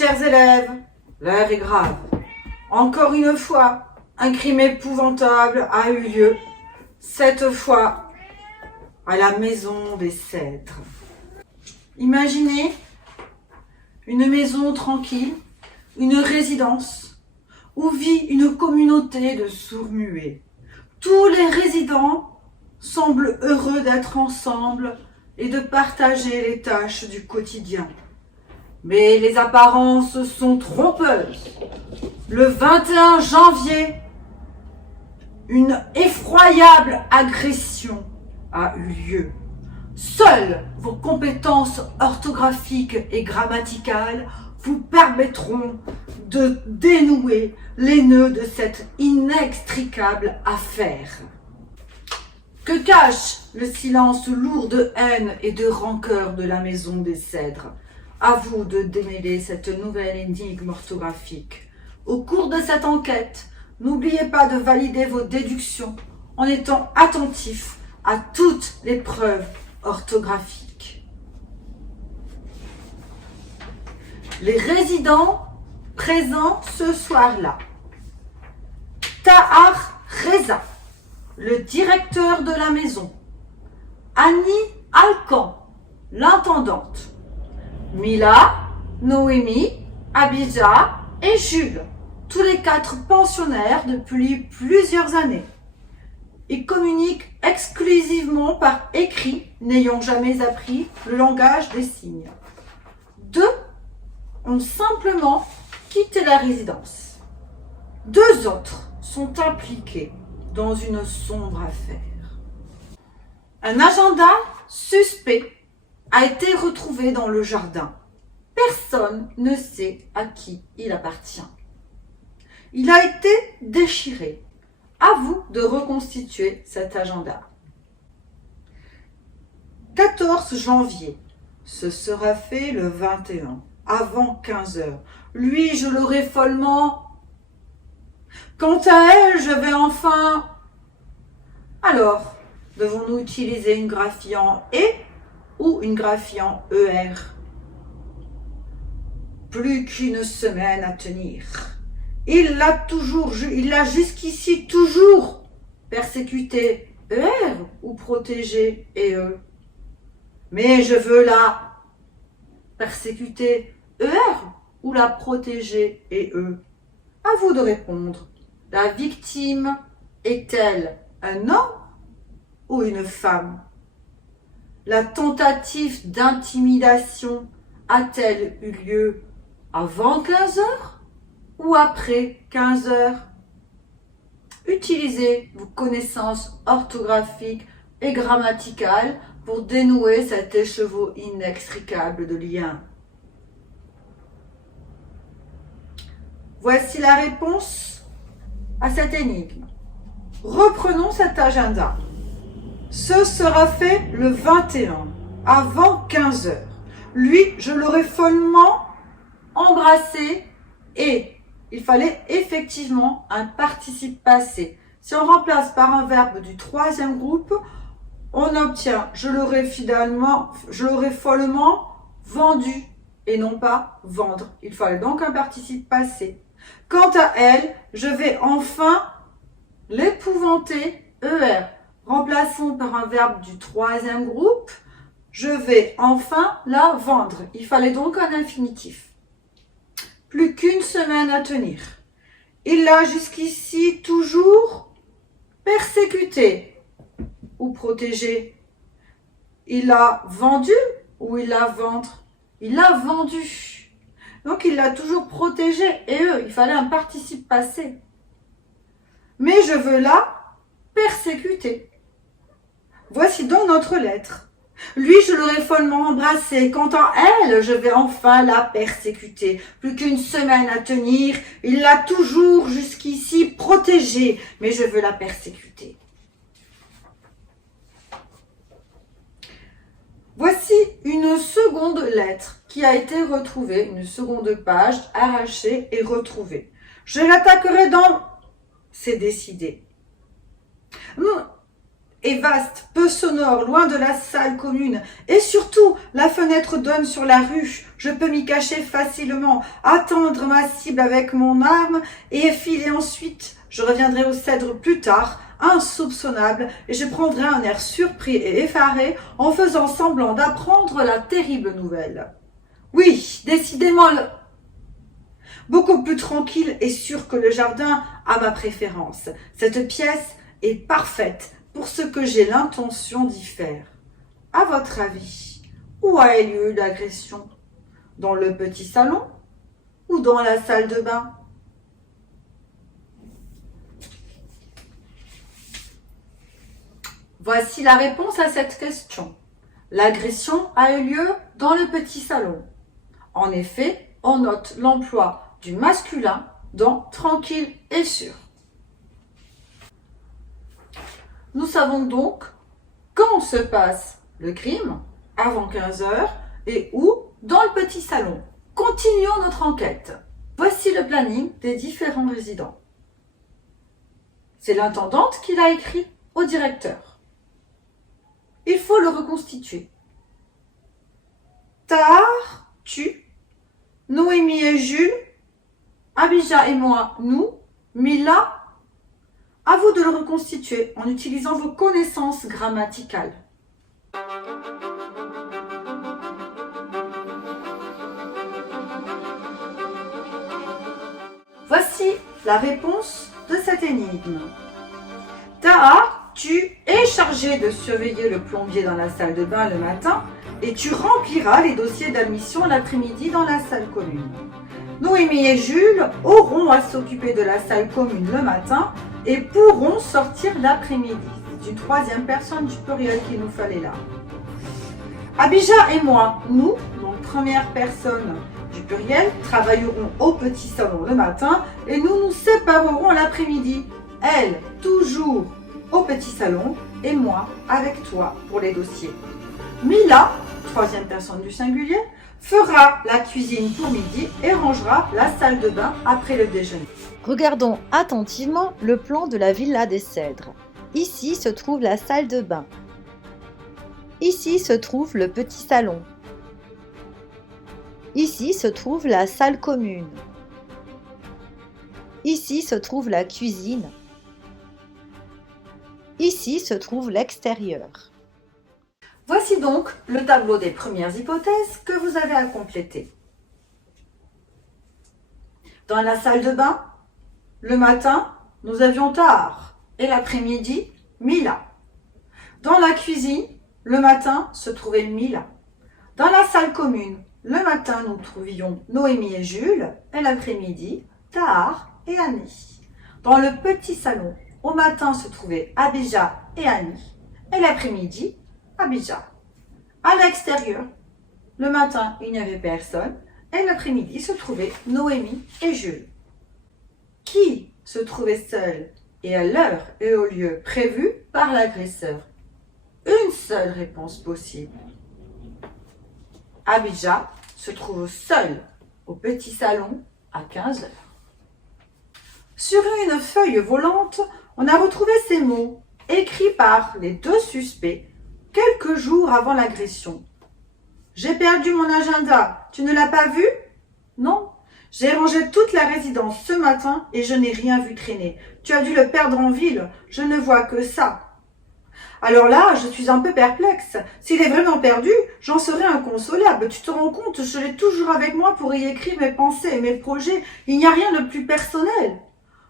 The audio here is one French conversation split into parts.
chers élèves, l'heure est grave. Encore une fois, un crime épouvantable a eu lieu, cette fois à la maison des Cèdres. Imaginez une maison tranquille, une résidence où vit une communauté de sourds-muets. Tous les résidents semblent heureux d'être ensemble et de partager les tâches du quotidien. Mais les apparences sont trompeuses. Le 21 janvier, une effroyable agression a eu lieu. Seules vos compétences orthographiques et grammaticales vous permettront de dénouer les nœuds de cette inextricable affaire. Que cache le silence lourd de haine et de rancœur de la maison des Cèdres? À vous de démêler cette nouvelle énigme orthographique. Au cours de cette enquête, n'oubliez pas de valider vos déductions en étant attentif à toutes les preuves orthographiques. Les résidents présents ce soir-là. Tahar Reza, le directeur de la maison. Annie Alcan, l'intendante. Mila, Noémie, Abidja et Jules, tous les 4 pensionnaires depuis plusieurs années. Ils communiquent exclusivement par écrit, n'ayant jamais appris le langage des signes. 2 ont simplement quitté la résidence. 2 autres sont impliqués dans une sombre affaire. Un agenda suspect a été retrouvé dans le jardin. Personne ne sait à qui il appartient. Il a été déchiré. À vous de reconstituer cet agenda. 14 janvier, ce sera fait le 21, avant 15 h. Lui, je l'aurai follement. Quant à elle, je vais enfin... Alors, devons-nous utiliser une graphie en « et » ou une graphie en « er » ? Plus qu'une semaine à tenir. Il l'a jusqu'ici toujours persécuté ER ou protégé EE. Mais je veux la persécuter ER ou la protéger EE. À vous de répondre. La victime est-elle un homme ou une femme? La tentative d'intimidation a-t-elle eu lieu avant 15 h ou après 15 h? Utilisez vos connaissances orthographiques et grammaticales pour dénouer cet écheveau inextricable de liens. Voici la réponse à cette énigme. Reprenons cet agenda. Ce sera fait le 21, avant 15 h. Lui, je l'aurais follement embrassé et il fallait effectivement un participe passé. Si on remplace par un verbe du 3e groupe, on obtient je l'aurais follement vendu et non pas vendre. Il fallait donc un participe passé. Quant à elle, je vais enfin l'épouvanter, ER. Remplaçons par un verbe du 3e groupe, je vais enfin la vendre. Il fallait donc un infinitif. Plus qu'une semaine à tenir. Il l'a jusqu'ici toujours persécuté ou protégé. Il l'a vendu ou il l'a vendre? Il l'a vendu. Donc il l'a toujours protégé et il fallait un participe passé. Mais je veux la persécuter. Voici donc notre lettre. Lui, je l'aurais follement embrassé. Quant à elle, je vais enfin la persécuter. Plus qu'une semaine à tenir. Il l'a toujours jusqu'ici protégée, mais je veux la persécuter. Voici une seconde lettre qui a été retrouvée, une seconde page arrachée et retrouvée. Je l'attaquerai dans... C'est décidé. est vaste, peu sonore, loin de la salle commune. Et surtout, la fenêtre donne sur la rue. Je peux m'y cacher facilement, attendre ma cible avec mon arme et filer ensuite. Je reviendrai au cèdre plus tard, insoupçonnable, et je prendrai un air surpris et effaré en faisant semblant d'apprendre la terrible nouvelle. Oui, décidément, beaucoup plus tranquille et sûr que le jardin a ma préférence. Cette pièce est parfaite pour ce que j'ai l'intention d'y faire. À votre avis, où a eu lieu l'agression? Dans le petit salon ou dans la salle de bain? Voici la réponse à cette question. L'agression a eu lieu dans le petit salon. En effet, on note l'emploi du masculin dans tranquille et sûr. Nous savons donc quand se passe le crime, avant 15 heures, et où, dans le petit salon. Continuons notre enquête. Voici le planning des différents résidents. C'est l'intendante qui l'a écrit au directeur. Il faut le reconstituer. Tahar, tu, Noémie et Jules, Abija et moi, nous, Mila. À vous de le reconstituer en utilisant vos connaissances grammaticales. Voici la réponse de cette énigme. Tahar, tu es chargé de surveiller le plombier dans la salle de bain le matin et tu rempliras les dossiers d'admission l'après-midi dans la salle commune. Noémie et Jules auront à s'occuper de la salle commune le matin et pourront sortir l'après-midi. C'est une troisième personne du pluriel qu'il nous fallait là. Abija et moi, nous, donc première personne du pluriel, travaillerons au petit salon le matin et nous nous séparerons l'après-midi. Elle, toujours au petit salon et moi avec toi pour les dossiers. Mila, troisième personne du singulier, fera la cuisine pour midi et rangera la salle de bain après le déjeuner. Regardons attentivement le plan de la villa des Cèdres. Ici se trouve la salle de bain. Ici se trouve le petit salon. Ici se trouve la salle commune. Ici se trouve la cuisine. Ici se trouve l'extérieur. Voici donc le tableau des premières hypothèses que vous avez à compléter. Dans la salle de bain, le matin, nous avions Tahar et l'après-midi, Mila. Dans la cuisine, le matin se trouvait Mila. Dans la salle commune, le matin, nous trouvions Noémie et Jules et l'après-midi, Tahar et Annie. Dans le petit salon, au matin se trouvaient Abija et Annie et l'après-midi, Abija. À l'extérieur, le matin, il n'y avait personne et l'après-midi se trouvaient Noémie et Jules. Qui se trouvait seul et à l'heure et au lieu prévu par l'agresseur? Une seule réponse possible. Abija se trouve seul au petit salon à 15 heures. Sur une feuille volante, on a retrouvé ces mots, écrits par les deux suspects quelques jours avant l'agression. J'ai perdu mon agenda, tu ne l'as pas vu? Non, j'ai rangé toute la résidence ce matin et je n'ai rien vu traîner. Tu as dû le perdre en ville, je ne vois que ça. Alors là, je suis un peu perplexe. S'il est vraiment perdu, j'en serai inconsolable. Tu te rends compte, je l'ai toujours avec moi pour y écrire mes pensées et mes projets. Il n'y a rien de plus personnel.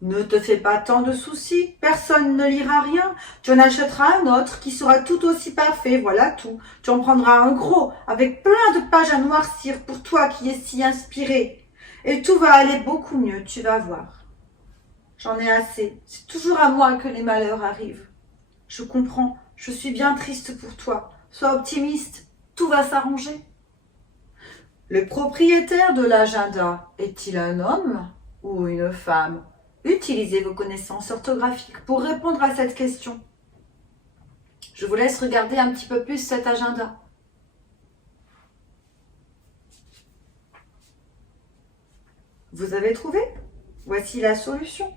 Ne te fais pas tant de soucis, personne ne lira rien. Tu en achèteras un autre qui sera tout aussi parfait, voilà tout. Tu en prendras un gros, avec plein de pages à noircir pour toi qui es si inspiré. Et tout va aller beaucoup mieux, tu vas voir. J'en ai assez, c'est toujours à moi que les malheurs arrivent. Je comprends, je suis bien triste pour toi. Sois optimiste, tout va s'arranger. Le propriétaire de l'agenda est-il un homme ou une femme? Utilisez vos connaissances orthographiques pour répondre à cette question. Je vous laisse regarder un petit peu plus cet agenda. Vous avez trouvé? Voici la solution.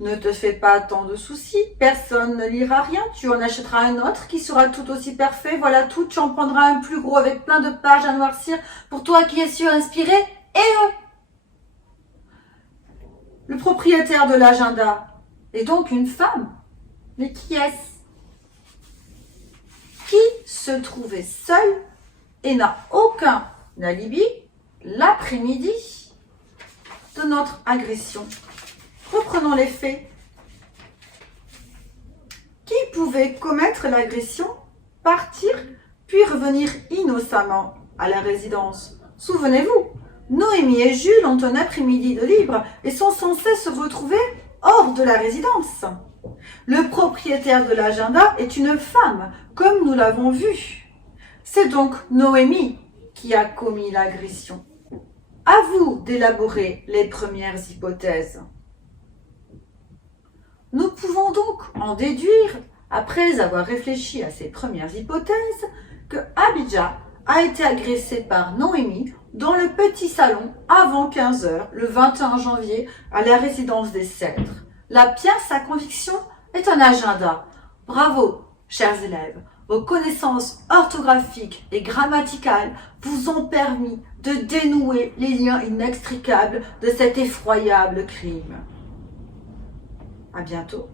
Ne te fais pas tant de soucis, personne ne lira rien, tu en achèteras un autre qui sera tout aussi parfait, voilà tout, tu en prendras un plus gros avec plein de pages à noircir pour toi qui es surinspiré, et eux. Le propriétaire de l'agenda est donc une femme, mais qui est-ce? Qui se trouvait seule et n'a aucun alibi l'après-midi de notre agression. Reprenons les faits. Qui pouvait commettre l'agression, partir, puis revenir innocemment à la résidence? Souvenez-vous, Noémie et Jules ont un après-midi de libre et sont censés se retrouver hors de la résidence. Le propriétaire de l'agenda est une femme, comme nous l'avons vu. C'est donc Noémie qui a commis l'agression. À vous d'élaborer les premières hypothèses. Nous pouvons donc en déduire, après avoir réfléchi à ces premières hypothèses, que Abijah a été agressée par Noémie dans le petit salon avant 15 h le 21 janvier à la résidence des Cèdres. La pièce à conviction est un agenda. Bravo, chers élèves, vos connaissances orthographiques et grammaticales vous ont permis de dénouer les liens inextricables de cet effroyable crime. À bientôt.